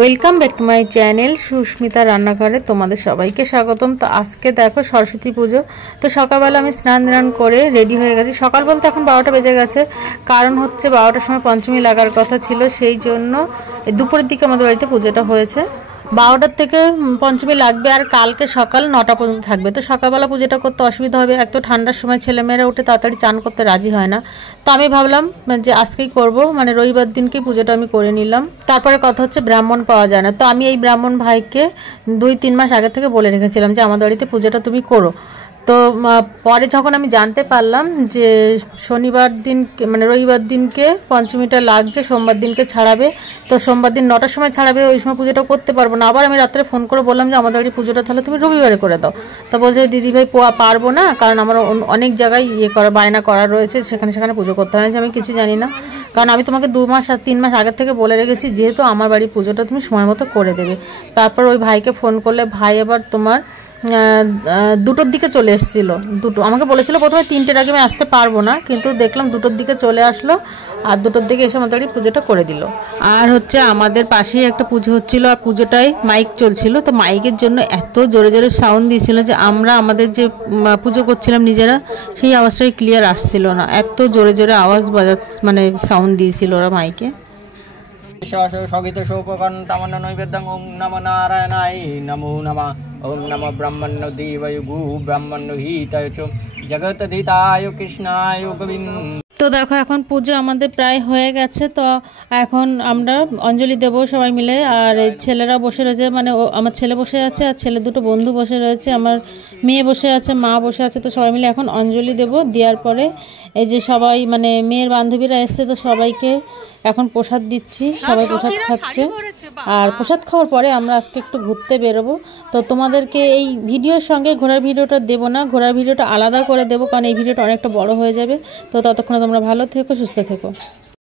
Welcome back to my channel Sushmita রান্নাঘরে তোমাদের সবাইকে স্বাগতম। তো আজকে দেখো সরস্বতী পুজো। তো সকালবেলা আমি স্নান করে রেডি হয়ে গেছি। সকাল বলতে এখন 12টা বেজে গেছে, কারণ হচ্ছে 12টার সময় পঞ্চমী লাগার কথা ছিল, সেই জন্য দুপুরের দিকে আমাদের বাড়িতে পুজোটা হয়েছে। 12টার থেকে পঞ্চমী লাগবে আর কালকে সকাল 9টা পর্যন্ত থাকবে। তো সকালবেলা পুজোটা করতে অসুবিধা হবে, এক তো ঠান্ডার সময় ছেলেমেয়েরা উঠে তাড়াতাড়ি চান করতে রাজি হয় না। তো আমি ভাবলাম যে আজকেই করব, মানে রবিবার দিনকেই পুজোটা আমি করে নিলাম। তারপরে কথা হচ্ছে ব্রাহ্মণ পাওয়া যায় না, তো আমি এই ব্রাহ্মণ ভাইকে 2-3 মাস আগে থেকে বলে রেখেছিলাম যে আমাদের বাড়িতে পুজোটা তুমি করো। তো পরে যখন আমি জানতে পারলাম যে শনিবার দিন মানে রবিবার দিনকে পঞ্চমীটা লাগছে, সোমবার দিনকে ছাড়াবে, তো সোমবার দিন 9টার সময় ছাড়াবে, ওই সময় পুজোটা করতে পারবো না। আবার আমি রাত্রে ফোন করে বললাম যে আমাদের বাড়ি পুজোটা তাহলে তুমি রবিবারে করে দাও। তো বলছে দিদিভাই পারবো না, কারণ আমার অনেক জায়গায় বায়না করা রয়েছে, সেখানে পুজো করতে হয়। আমি কিছু জানি না, কারণ আমি তোমাকে 2 মাস আর 3 মাস আগের থেকে বলে রেখেছি যেহেতু আমার বাড়ি পুজোটা তুমি সময় মতো করে দেবে। তারপর ওই ভাইকে ফোন করলে ভাই আবার তোমার 2টোর দিকে চলে এসেছিলো। আমাকে বলেছিল প্রথমে 3টের আগে আমি আসতে পারবো না, কিন্তু দেখলাম 2টোর দিকে চলে আসলো আর 2টোর দিকে এসে আমাদের পুজোটা করে দিল। আর হচ্ছে আমাদের পাশেই একটা পুজো হচ্ছিল আর পুজোটায় মাইক চলছিল, তো মাইকের জন্য এত জোরে জোরে সাউন্ড দিয়েছিল যে আমরা আমাদের যে পুজো করছিলাম নিজেরা সেই আওয়াজটাই ক্লিয়ার আসছিল না, এত জোরে জোরে আওয়াজ মানে সাউন্ড দিয়েছিল ওরা মাইকে। সগিত সৌপকণ্ঠমন নৈবেদ্যং ওং নমো নারায়ণায় নমো নমঃ ওং নমো ব্রহ্মণ্য দেবায় গু ব্রহ্মণ্য হিতায় চ জগৎধিতায় কৃষ্ণায় গোবিন্দ। তো দেখো এখন পুজো আমাদের প্রায় হয়ে গেছে, তো এখন আমরা অঞ্জলি দেবো সবাই মিলে। আর এই ছেলেরা বসে রয়েছে, মানে আমার ছেলে বসে আছে আর ছেলে দুটো বন্ধু বসে রয়েছে, আমার মেয়ে বসে আছে, মা বসে আছে। তো সবাই মিলে এখন অঞ্জলি দেবো। দেওয়ার পরে এই যে সবাই মানে মেয়ের বান্ধবীরা এসছে, তো সবাইকে এখন প্রসাদ দিচ্ছি, সবাই প্রসাদ খাচ্ছে। আর প্রসাদ খাওয়ার পরে আমরা আজকে একটু ঘুরতে বেরোবো। তো তোমাদেরকে এই ভিডিওর সঙ্গে ঘোরার ভিডিওটা দেবো না, ঘোরার ভিডিওটা আলাদা করে দেবো, কারণ এই ভিডিওটা অনেকটা বড় হয়ে যাবে। তো ততক্ষণে তোমরা ভালো থেকো, সুস্থ থেকো।